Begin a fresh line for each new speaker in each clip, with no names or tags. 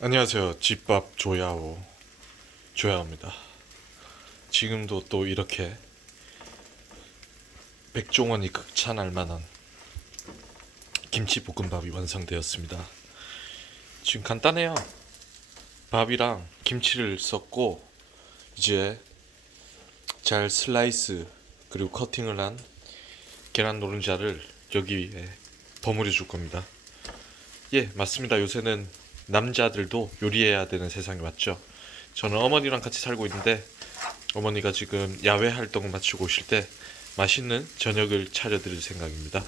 안녕하세요. 집밥 조야오 조야입니다. 지금도 또 이렇게 백종원이 극찬할 만한 김치 볶음밥이 완성되었습니다. 지금 간단해요. 밥이랑 김치를 썼고 이제 잘 슬라이스 그리고 커팅을 한 계란 노른자를 여기에 버무려 줄 겁니다. 예, 맞습니다. 요새는 남자들도 요리해야 되는 세상이 왔죠. 저는 어머니랑 같이 살고 있는데 어머니가 지금 야외 활동을 마치고 오실 때 맛있는 저녁을 차려드릴 생각입니다.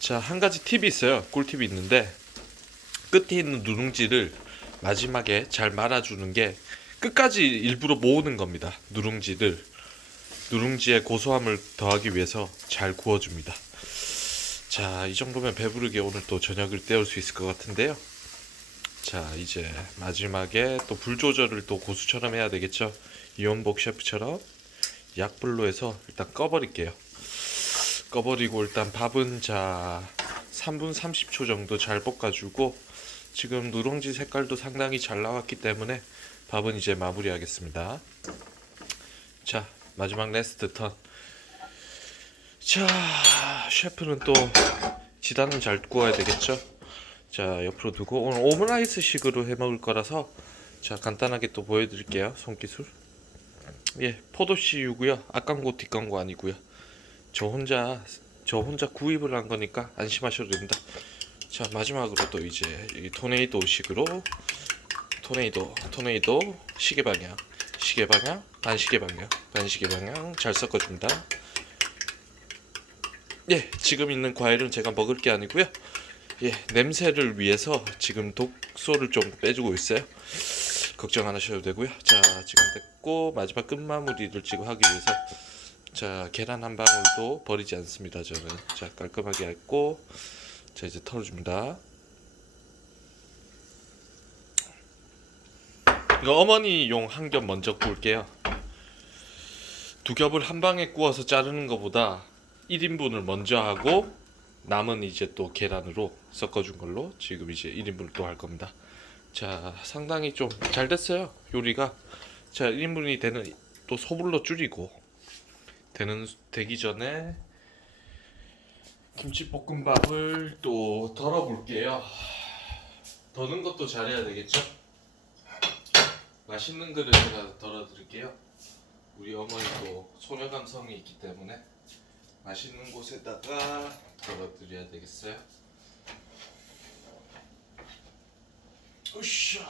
자, 한 가지 팁이 있어요. 꿀팁이 있는데 끝에 있는 누룽지를 마지막에 잘 말아주는 게 끝까지 일부러 모으는 겁니다. 누룽지를 누룽지의 고소함을 더하기 위해서 잘 구워줍니다. 자, 이 정도면 배부르게 오늘 또 저녁을 때울 수 있을 것 같은데요. 자, 이제 마지막에 또 불 조절을 또 고수처럼 해야 되겠죠. 이원복 셰프처럼 약불로 해서 일단 꺼버릴게요. 꺼버리고 일단 밥은 자 3분 30초 정도 잘 볶아주고 지금 누룽지 색깔도 상당히 잘 나왔기 때문에 밥은 이제 마무리하겠습니다. 자, 마지막 레스트 턴. 자, 셰프는 또 지단은 잘 구워야 되겠죠. 자, 옆으로 두고 오늘 오므라이스 식으로 해 먹을 거라서 자, 간단하게 또 보여드릴게요. 손기술. 예, 포도씨유고요. 앞광고 뒷광고 아니고요. 저 혼자 저 혼자 구입을 한 거니까 안심하셔도 됩니다. 자, 마지막으로 또 이제 이 토네이도 식으로 토네이도 토네이도 시계 방향 시계 방향 반시계 방향 반시계 방향 잘 섞어줍니다. 예, 지금 있는 과일은 제가 먹을 게 아니고요. 예, 냄새를 위해서 지금 독소를 좀 빼주고 있어요. 걱정 안 하셔도 되고요. 자, 지금 됐고 마지막 끝마무리를 지금 하기 위해서 자 계란 한 방울도 버리지 않습니다. 저는 자 깔끔하게 했고 자 이제 털어줍니다. 이거 어머니 용 한 겹 먼저 구울게요. 두 겹을 한 방에 구워서 자르는 것보다 1인분을 먼저 하고 남은 이제 또 계란으로 섞어준 걸로 지금 이제 1인분을 또 할 겁니다. 자, 상당히 좀 잘 됐어요. 요리가. 자, 1인분이 되는 또 소불로 줄이고 되는 되기 전에 김치볶음밥을 또 덜어 볼게요. 더는 것도 잘해야 되겠죠? 맛있는 그릇 제가 덜어 드릴게요. 우리 어머니도 소녀 감성이 있기 때문에 맛있는 곳에다가 덜어 드려야 되겠어요. 으쌰.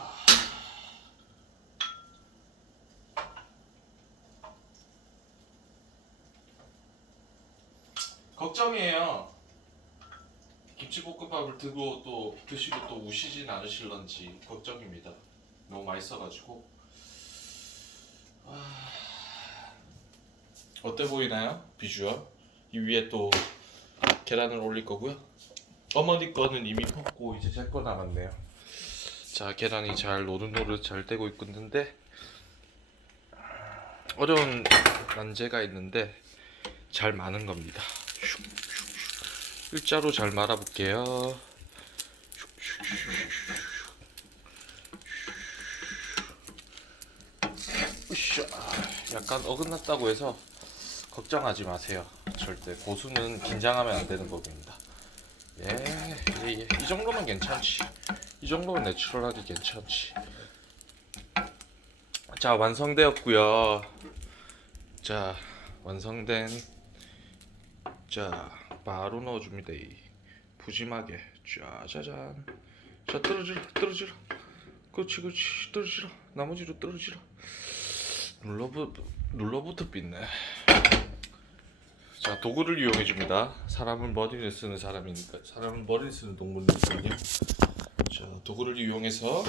걱정이에요. 김치볶음밥을 두고 또 드시고 또 우시진 않으실런지 걱정입니다. 너무 맛있어가지고. 아... 어때 보이나요? 비주얼? 이 위에 또 계란을 올릴 거고요. 어머니 거는 이미 폈고 이제 제거 남았네요. 자 계란이 잘 노릇노릇 잘 되고 있는데 어려운 난제가 있는데 잘 마는 겁니다. 일자로 잘 말아볼게요. 약간 어긋났다고 해서 걱정하지 마세요. 절대 고수는 긴장하면 안 되는 법입니다. 예, 예, 예. 이 정도면 괜찮지. 이 정도면 내추럴하게 괜찮지. 자, 완성되었고요. 자, 완성된 자, 바로 넣어 줍니다. 이 푸짐하게 짜자잔. 자, 떨어지라, 떨어지라. 그렇지, 그렇지, 떨어지라. 나머지로 떨어지라. 눌러부 눌러부터 빗네. 자, 도구를 이용해 줍니다. 사람은 머리를 쓰는 사람이니까 사람은 머리를 쓰는 동물이거든요. 자, 도구를 이용해서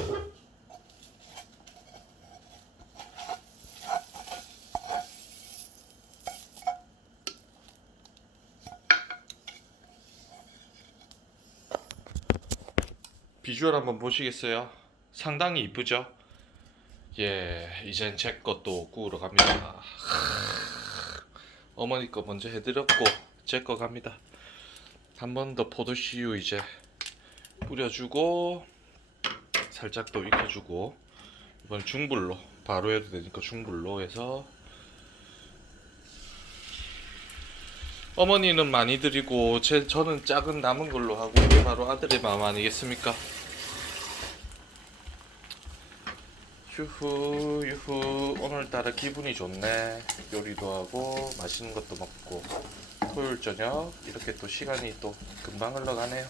비주얼 한번 보시겠어요? 상당히 이쁘죠? 예, 이젠 제 것도 구우러 갑니다. 어머니 거 먼저 해드렸고 제 거 갑니다. 한 번 더 포도씨유 이제 뿌려주고 살짝 또 익혀주고 이번 중불로 바로 해도 되니까 중불로 해서 어머니는 많이 드리고 제 저는 작은 남은 걸로 하고 바로 아들의 마음 아니겠습니까? 유후 유후. 오늘따라 기분이 좋네. 요리도 하고 맛있는 것도 먹고. 토요일 저녁 이렇게 또 시간이 또 금방 흘러가네요.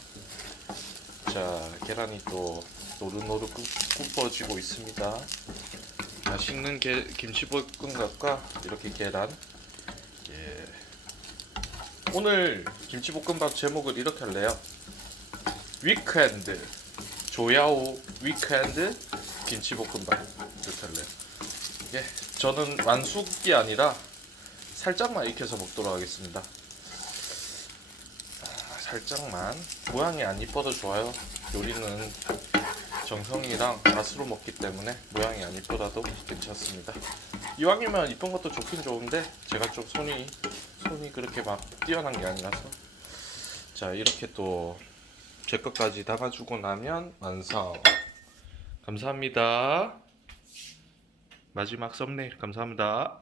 자 계란이 또 노릇노릇 굽- 굽어지고 있습니다. 맛있는 게, 김치볶음밥과 이렇게 계란. 예. 오늘 김치볶음밥 제목을 이렇게 할래요. 위크엔드. 조야오 위크엔드 김치볶음밥 할래요 예, 저는 완숙이 아니라 살짝만 익혀서 먹도록 하겠습니다. 아, 살짝만. 모양이 안 이뻐도 좋아요. 요리는 정성이랑 맛으로 먹기 때문에 모양이 안 이쁘다도 괜찮습니다. 이왕이면 이쁜 것도 좋긴 좋은데 제가 좀 손이 손이 그렇게 막 뛰어난 게 아니라서. 자 이렇게 또 제 것까지 담아주고 나면 완성 감사합니다. 마지막 썸네일 감사합니다